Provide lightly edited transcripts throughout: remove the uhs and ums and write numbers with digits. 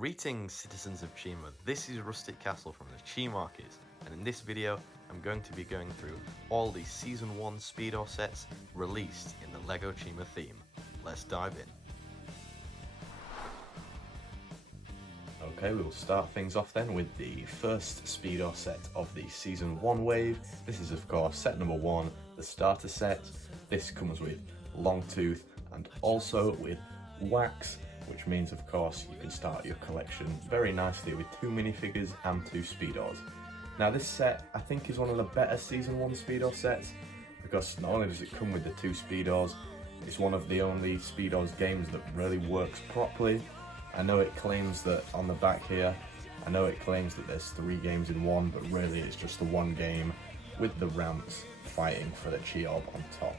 Greetings citizens of Chima, this is RusticCastle from the Chima Markets, and in this video I'm going to be going through all the Season 1 Speedorz sets released in the Lego Chima theme. Let's dive in. Okay, we will start things off then with the first Speedorz set of the Season 1 wave. This is of course set number 1, the starter set. This comes with Longtooth and also with Wax, which means of course you can start your collection very nicely with 2 minifigures and 2 Speedorz. Now this set I think is one of the better Season 1 Speedorz sets because not only does it come with the 2 Speedorz, it's one of the only Speedorz games that really works properly. I know it claims that on the back here, I know it claims that there's 3 games in one, but really it's just the one game with the ramps fighting for the Cheob on top.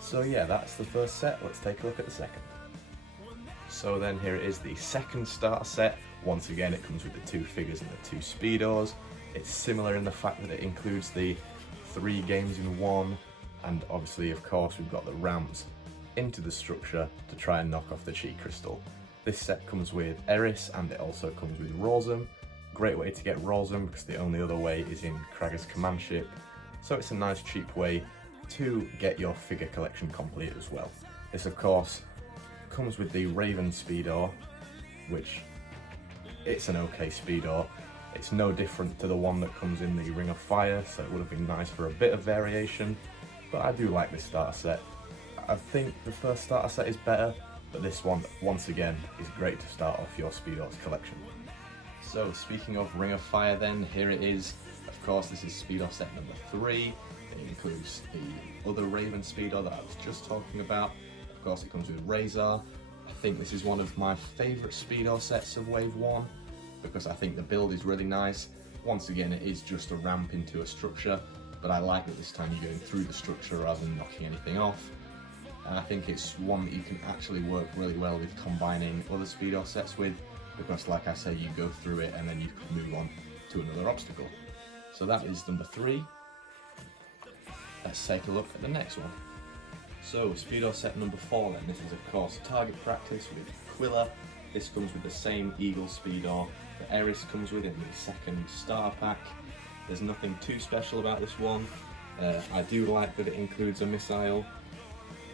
So yeah, that's the first set. Let's take a look at the second. So then here it is, the second starter set. Once again it comes with the 2 figures and the 2 Speedorz. It's similar in the fact that it includes the 3 games in one, and obviously of course we've got the ramps into the structure to try and knock off the Chi Crystal. This set comes with Eris and it also comes with Rosum. Great way to get Rosum because the only other way is in Kragger's command ship. So it's a nice cheap way to get your figure collection complete as well. This of course comes with the Raven Speedorz, which it's an okay Speedorz. It's no different to the one that comes in the Ring of Fire, so it would have been nice for a bit of variation, but I do like this starter set. I think the first starter set is better, but this one, once again, is great to start off your Speedorz collection. So speaking of Ring of Fire then, here it is. Of course this is Speedorz set number 3. It includes the other Raven Speedorz that I was just talking about. Of course it comes with Razor. I think this is one of my favourite Speedorz sets of Wave 1 because I think the build is really nice. Once again it is just a ramp into a structure, but I like that this time you're going through the structure rather than knocking anything off. And I think it's one that you can actually work really well with combining other Speedorz sets with, because like I say, you go through it and then you can move on to another obstacle. So that is number 3. Let's take a look at the next one. So Speedorz set number 4 then, this is of course Target Practice with Quilla. This comes with the same Eagle Speedorz that Eris comes with in the second starter pack. There's nothing too special about this one. I do like that it includes a missile,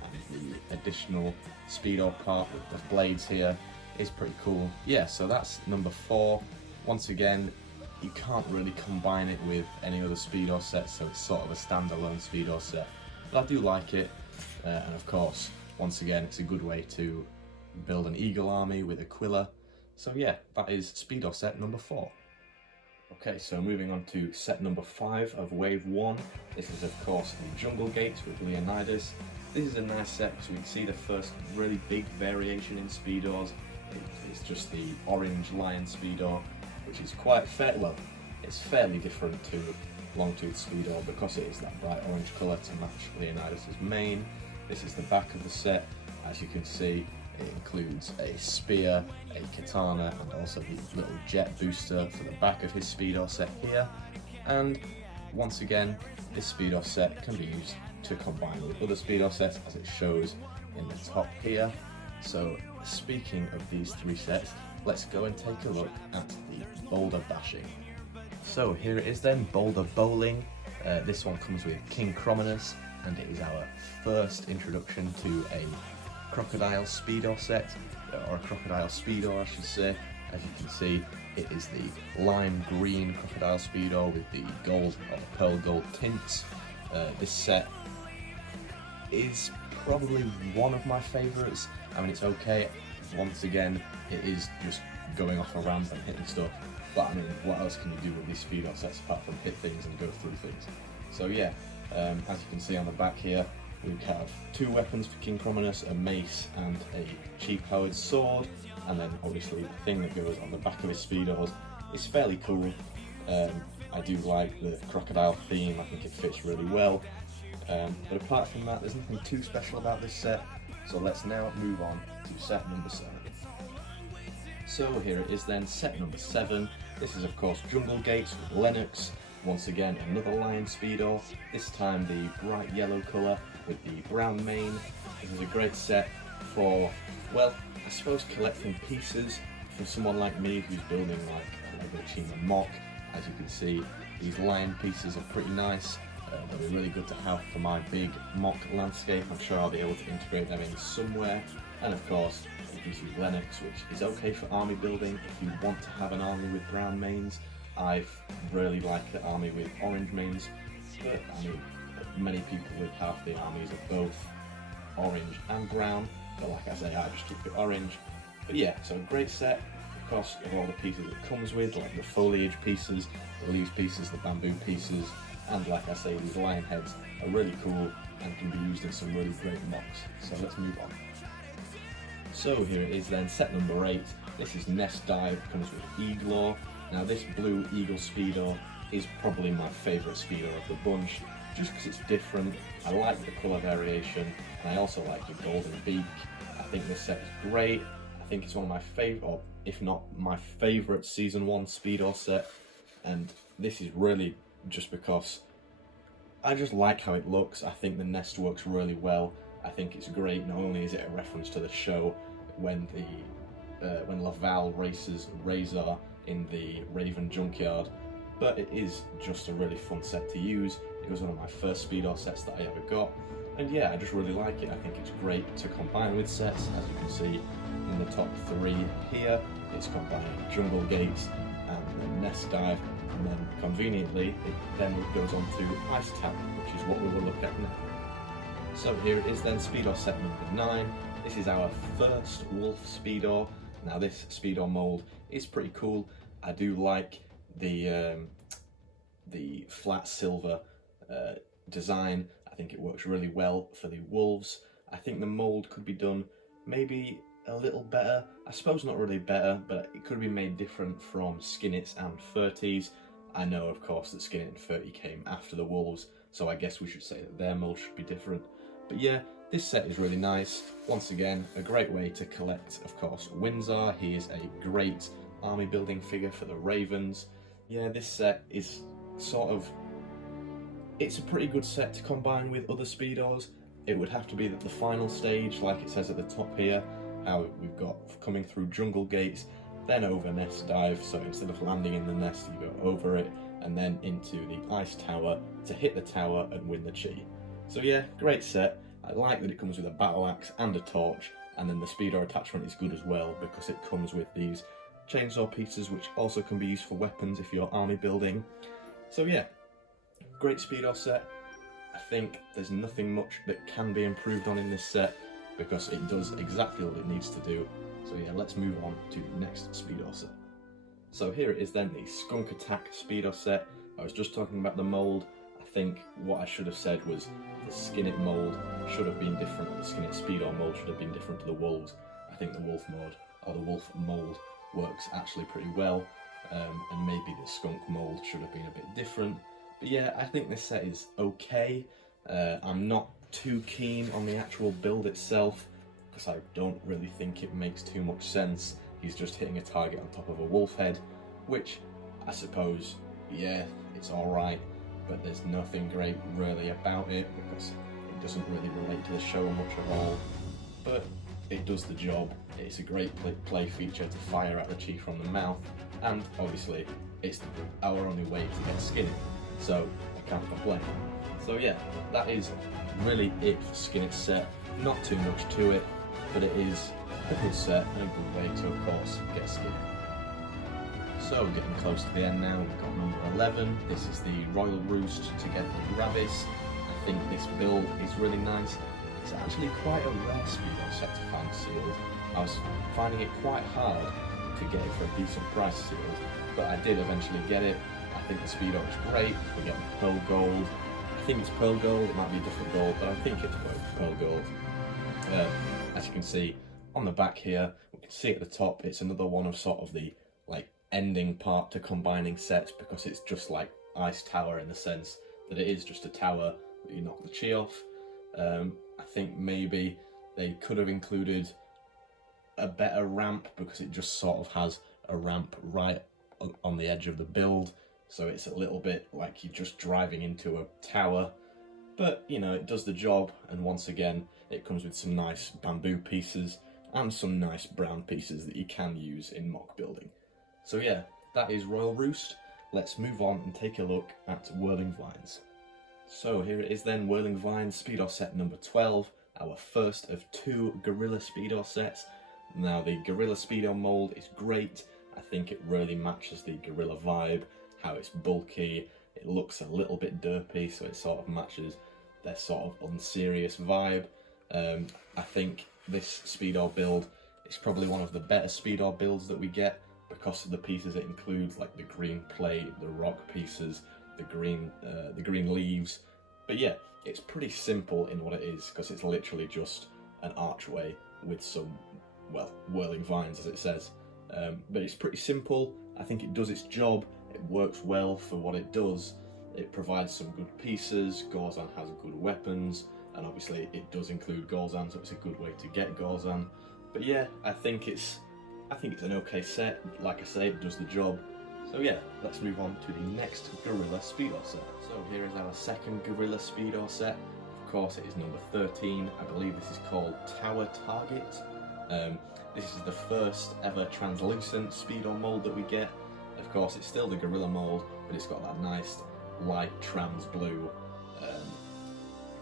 and the additional Speedorz part with the blades here is pretty cool. Yeah, so that's number 4. Once again, you can't really combine it with any other Speedorz set, so it's sort of a standalone Speedorz set. But I do like it. And of course, once again, it's a good way to build an Eagle army with Aquila. So yeah, that is Speedorz set number 4. Okay, so moving on to set number 5 of Wave 1. This is of course the Jungle Gates with Leonidas. This is a nice set because we can see the first really big variation in Speedorz. It's just the orange lion Speedorz, which is quite fair. Well, it's fairly different to Longtooth Speedorz because it is that bright orange colour to match Leonidas' mane. This is the back of the set. As you can see, it includes a spear, a katana, and also the little jet booster for the back of his Speedorz set here. And once again, this Speedorz set can be used to combine with other Speedorz sets, as it shows in the top here. So speaking of these 3 sets, let's go and take a look at the Boulder Bashing. So here it is then, Boulder Bowling. This one comes with King Crominus, and it is our first introduction to a Crocodile Speedorz set, or a Crocodile Speedorz I should say. As you can see, it is the lime green Crocodile Speedorz with the gold or pearl gold tints. This set is probably one of my favourites. I mean, it's okay. Once again, it is just going off a ramp and hitting stuff. But I mean, what else can you do with these Speedorz sets apart from hit things and go through things? So yeah, as you can see on the back here, we have 2 weapons for King Crominus, a mace and a chi-powered sword, and then obviously the thing that goes on the back of his Speedorz is fairly cool. I do like the crocodile theme, I think it fits really well. But apart from that, there's nothing too special about this set, so let's now move on to set number 7. So here it is then, set number 7. This is of course Jungle Gates with Lennox. Once again, another lion Speedorz, this time the bright yellow colour with the brown mane. This is a great set for, well, I suppose collecting pieces for someone like me who's building like a Lego Chima mock, as you can see, these line pieces are pretty nice. They'll be really good to have for my big mock landscape. I'm sure I'll be able to integrate them in somewhere. And of course, it gives you Lennox, which is okay for army building if you want to have an army with brown mains. I really like the army with orange mains, but I mean, many people would have the armies of both orange and brown, but like I say, I just keep it orange. But yeah, so a great set, of course, of all the pieces it comes with, like the foliage pieces, the leaves pieces, the bamboo pieces, and like I say, these lion heads are really cool and can be used in some really great mocks. So let's move on. So here it is then, set number 8. This is Nest Dive, comes with Eagle. Now this blue Eagle Speedor is probably my favourite Speedor of the bunch, just because it's different. I like the colour variation, and I also like the golden beak. I think this set is great. I think it's one of my favourite, or if not my favourite Season 1 Speedor set, and this is really just because I just like how it looks. I think the nest works really well. I think it's great. Not only is it a reference to the show when Laval races Razor in the Raven Junkyard, but it is just a really fun set to use. It was one of my first Speedor sets that I ever got, and yeah, I just really like it. I think it's great to combine with sets. As you can see in the top 3 here, it's combining Jungle Gates and the Nest Dive, and then conveniently it then goes on to Ice Tower, which is what we will look at now. So here it is then, Speedor set number 9. This is our first Wolf Speedor. Now this Speedor mould is pretty cool. I do like the flat silver design. I think it works really well for the wolves. I think the mould could be done maybe a little better. I suppose not really better, but it could be made different from Skinnits and Furties. I know, of course, that Skinnet and Furty came after the wolves, so I guess we should say that their mould should be different. But yeah, this set is really nice. Once again, a great way to collect, of course, Windsor. He is a great army building figure for the Ravens. Yeah, this set is sort of, it's a pretty good set to combine with other Speedors. It would have to be that the final stage, like it says at the top here, how we've got coming through Jungle Gates, then over Nest Dive, so instead of landing in the nest you go over it, and then into the Ice Tower to hit the tower and win the Chi. So yeah, great set. I like that it comes with a battle axe and a torch, and then the Speedor attachment is good as well because it comes with these chainsaw pieces which also can be used for weapons if you're army building. So yeah, great Speedor set. I think there's nothing much that can be improved on in this set because it does exactly what it needs to do. So yeah, let's move on to the next Speedor set. So here it is then, the Skunk Attack Speedor set. I was just talking about the mould. I think what I should have said was the Skinnet mould should have been different, or the Skinnet Speedor mould should have been different to the wolves. I think the wolf mode, or the wolf mould, works actually pretty well, and maybe the skunk mould should have been a bit different. But yeah, I think this set is okay. I'm not too keen on the actual build itself, because I don't really think it makes too much sense. He's just hitting a target on top of a wolf head, which I suppose, yeah, it's alright, but there's nothing great really about it because it doesn't really relate to the show much at all. But it does the job. It's a great play feature to fire out the Chi from the mouth, and obviously it's our only way to get Skinnet, so I can't complain. So yeah, that is really it for Skinnet's set. Not too much to it, but it is a good set and a good way to, of course, get Skinnet. So we're getting close to the end now. We've got number 11. This is the Royal Roost to get the Gravis. I think this build is really nice. It's actually quite a rare Speedor set to find sealed. I was finding it quite hard to get it for a decent price sealed, but I did eventually get it. I think the Speedor is great. We're getting Pearl Gold. I think it's Pearl Gold, it might be a different gold, but I think it's Pearl Gold. As you can see on the back here, we can see at the top, it's another one of sort of the ending part to combining sets, because it's just like Ice Tower in the sense that it is just a tower that you knock the Chi off. I think maybe they could have included a better ramp, because it just sort of has a ramp right on the edge of the build, so it's a little bit like you're just driving into a tower, but you know, it does the job. And once again, it comes with some nice bamboo pieces and some nice brown pieces that you can use in mock building. So yeah, that is Royal Roost. Let's move on and take a look at Whirling Vines. So here it is then, Whirling Vines Speedorz set number 12, our first of 2 Gorilla Speedorz sets. Now the Gorilla Speedorz mould is great. I think it really matches the Gorilla vibe, how it's bulky, it looks a little bit derpy, so it sort of matches their sort of unserious vibe. I think this Speedorz build is probably one of the better Speedorz builds that we get because of the pieces it includes, like the green plate, the rock pieces, the green leaves. But yeah, it's pretty simple in what it is, because it's literally just an archway with some, well, whirling vines, as it says. But it's pretty simple. I think it does its job. It works well for what it does. It provides some good pieces. Gorzan has good weapons, and obviously it does include Gorzan, so it's a good way to get Gorzan. But yeah, I think it's an okay set. Like I say, it does the job. So yeah, let's move on to the next Gorilla Speedorz set. So here is our second Gorilla Speedorz set. Of course, it is number 13. I believe this is called Tower Target. This is the first ever translucent Speedorz mold that we get. Of course, it's still the Gorilla mold, but it's got that nice light trans blue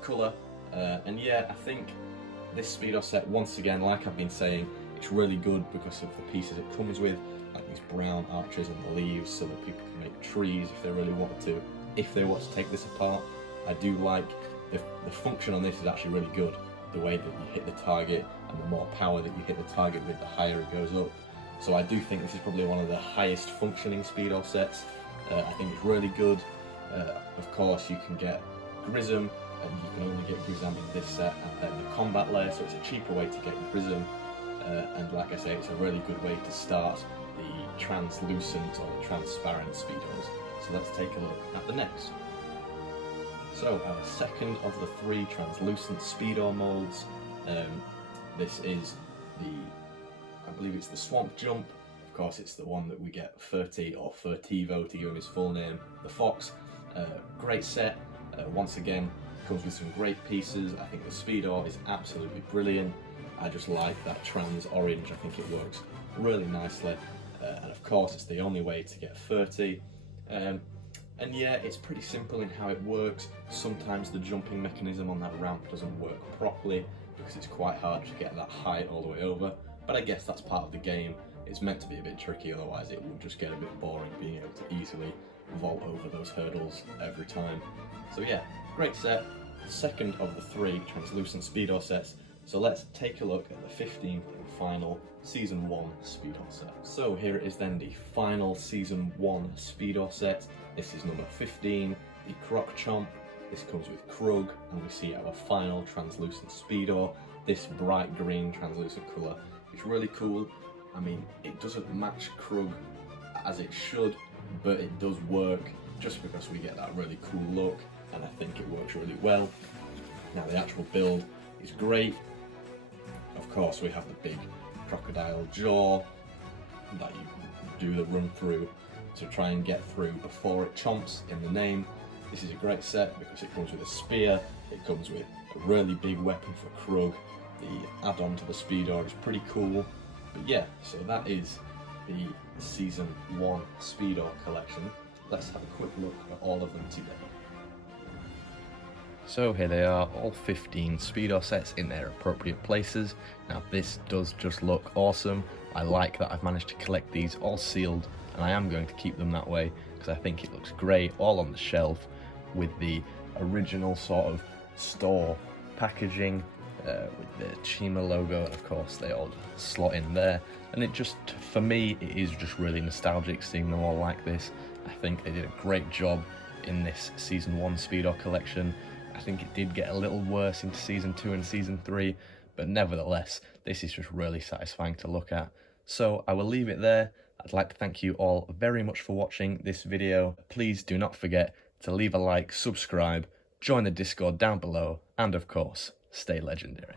colour. And yeah, I think this Speedorz set, once again, like I've been saying, it's really good because of the pieces it comes with, like these brown arches and the leaves, so that people can make trees if they really want to. If they want to take this apart, I do like the function on this is actually really good. The way that you hit the target, and the more power that you hit the target with, the higher it goes up. So I do think this is probably one of the highest functioning Speedorz sets. I think it's really good. Of course, you can get Grism, and you can only get Grism in this set, and then the combat layer, so it's a cheaper way to get Grism. And like I say, it's a really good way to start the translucent or the transparent Speedorz. So let's take a look at the next. So our second of the 3 translucent Speedorz molds. This is I believe it's the Swamp Jump. Of course, it's the one that we get Furty, or Furtivo to give him his full name, the Fox. Great set. Once again, comes with some great pieces. I think the Speedorz is absolutely brilliant. I just like that trans orange. I think it works really nicely. And of course, it's the only way to get Furty. And yeah, it's pretty simple in how it works. Sometimes the jumping mechanism on that ramp doesn't work properly because it's quite hard to get that height all the way over. But I guess that's part of the game. It's meant to be a bit tricky, otherwise it would just get a bit boring being able to easily vault over those hurdles every time. So yeah, great set. Second of the 3 translucent Speedorz sets. So let's take a look at the 15th and final Season 1 Speedorz set. So here it is then, the final Season 1 Speedorz set. This is number 15, the Croc Chomp. This comes with Krug, and we see our final translucent Speedorz. This bright green translucent colour is really cool. I mean, it doesn't match Krug as it should, but it does work just because we get that really cool look, and I think it works really well. Now the actual build is great. Of course, we have the big crocodile jaw that you do the run through to try and get through before it chomps in the name. This is a great set because it comes with a spear, it comes with a really big weapon for Krug. The add-on to the Speedorz is pretty cool. But yeah, so that is the Season 1 Speedorz collection. Let's have a quick look at all of them together. So here they are, all 15 Speedorz sets in their appropriate places. Now this does just look awesome. I like that I've managed to collect these all sealed, and I am going to keep them that way because I think it looks great all on the shelf with the original sort of store packaging with the Chima logo, and of course they all slot in there. And it just, for me, it is just really nostalgic seeing them all like this. I think they did a great job in this Season 1 Speedorz collection. I think it did get a little worse into Season 2 and Season 3, but nevertheless, this is just really satisfying to look at. So I will leave it there. I'd like to thank you all very much for watching this video. Please do not forget to leave a like, subscribe, join the Discord down below, and of course, stay legendary.